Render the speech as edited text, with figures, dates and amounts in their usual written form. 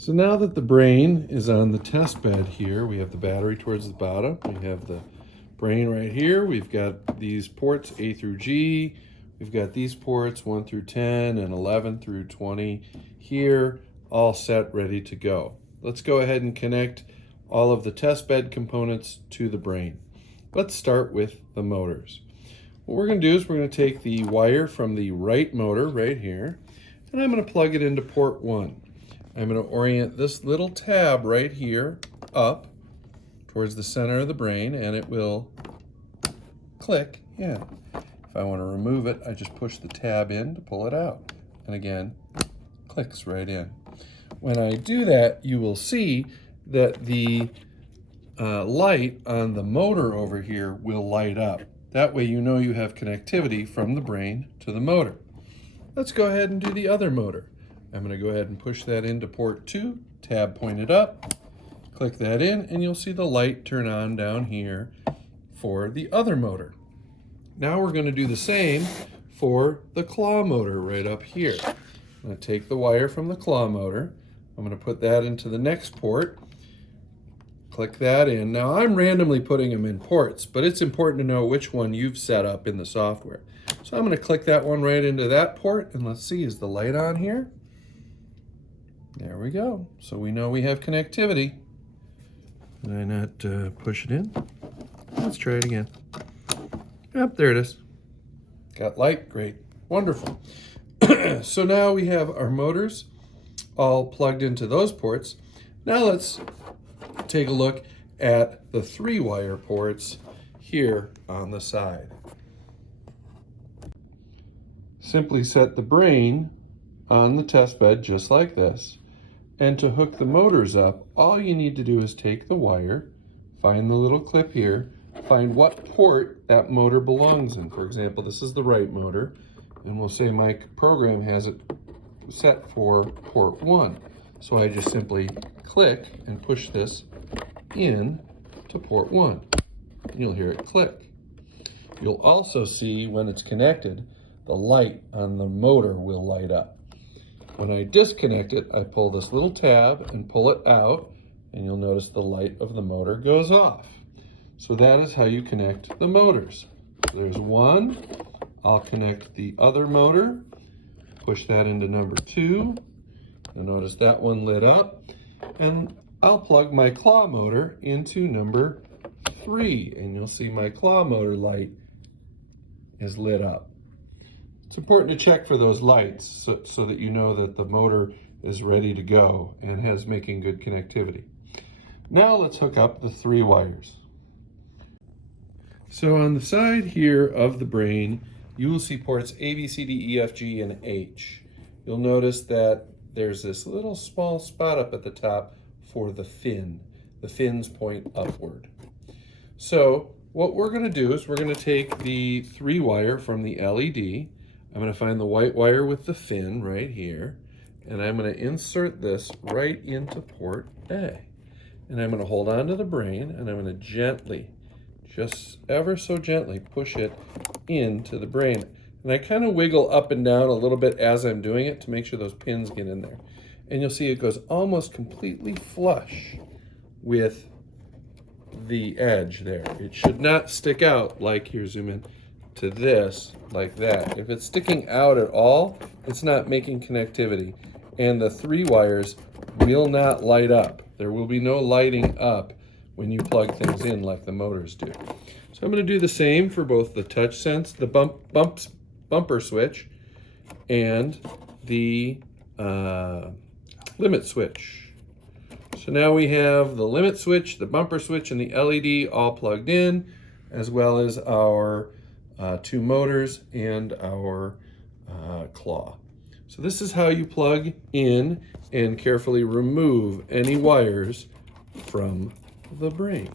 So now that the brain is on the test bed here, we have the battery towards the bottom. We have the brain right here. We've got these ports A through G. We've got these ports 1 through 10 and 11 through 20 here, all set, ready to go. Let's go ahead and connect all of the test bed components to the brain. Let's start with the motors. What we're going to do is we're going to take the wire from the right motor right here, and I'm going to plug it into port 1. I'm going to orient this little tab right here up towards the center of the brain, and it will click in. If I want to remove it, I just push the tab in to pull it out. And again, clicks right in. When I do that, you will see that the light on the motor over here will light up. That way you know you have connectivity from the brain to the motor. Let's go ahead and do the other motor. I'm going to go ahead and push that into port 2, tab pointed up, click that in, and you'll see the light turn on down here for the other motor. Now we're going to do the same for the claw motor right up here. I'm going to take the wire from the claw motor, I'm going to put that into the next port, click that in. Now I'm randomly putting them in ports, but it's important to know which one you've set up in the software. So I'm going to click that one right into that port, and let's see, is the light on here? There we go. So we know we have connectivity. Did I not push it in? Let's try it again. Yep, there it is. Got light, great, wonderful. So now we have our motors all plugged into those ports. Now let's take a look at the 3-wire ports here on the side. Simply set the brain on the test bed just like this. And to hook the motors up, all you need to do is take the wire, find the little clip here, find what port that motor belongs in. For example, this is the right motor, and we'll say my program has it set for port 1. So I just simply click and push this in to port 1. And you'll hear it click. You'll also see when it's connected, the light on the motor will light up. When I disconnect it, I pull this little tab and pull it out, and you'll notice the light of the motor goes off. So that is how you connect the motors. There's one. I'll connect the other motor, push that into number 2. You'll notice that one lit up. And I'll plug my claw motor into number 3, and you'll see my claw motor light is lit up. It's important to check for those lights so that you know that the motor is ready to go and has making good connectivity. Now let's hook up the 3 wires. So on the side here of the brain, you will see ports A, B, C, D, E, F, G, and H. You'll notice that there's this little small spot up at the top for the fin. The fins point upward. So what we're going to do is we're going to take the 3-wire from the LED. I'm going to find the white wire with the fin right here, and I'm going to insert this right into port A. And I'm going to hold on to the brain, and I'm going to gently, just ever so gently, push it into the brain. And I kind of wiggle up and down a little bit as I'm doing it to make sure those pins get in there. And you'll see it goes almost completely flush with the edge there. It should not stick out like, here, zoom in, to this, like that. If it's sticking out at all, it's not making connectivity. And the 3 wires will not light up. There will be no lighting up when you plug things in like the motors do. So I'm going to do the same for both the touch sense, the bumper switch, and the limit switch. So now we have the limit switch, the bumper switch, and the LED all plugged in, as well as our 2 motors and our claw. So this is how you plug in and carefully remove any wires from the brain.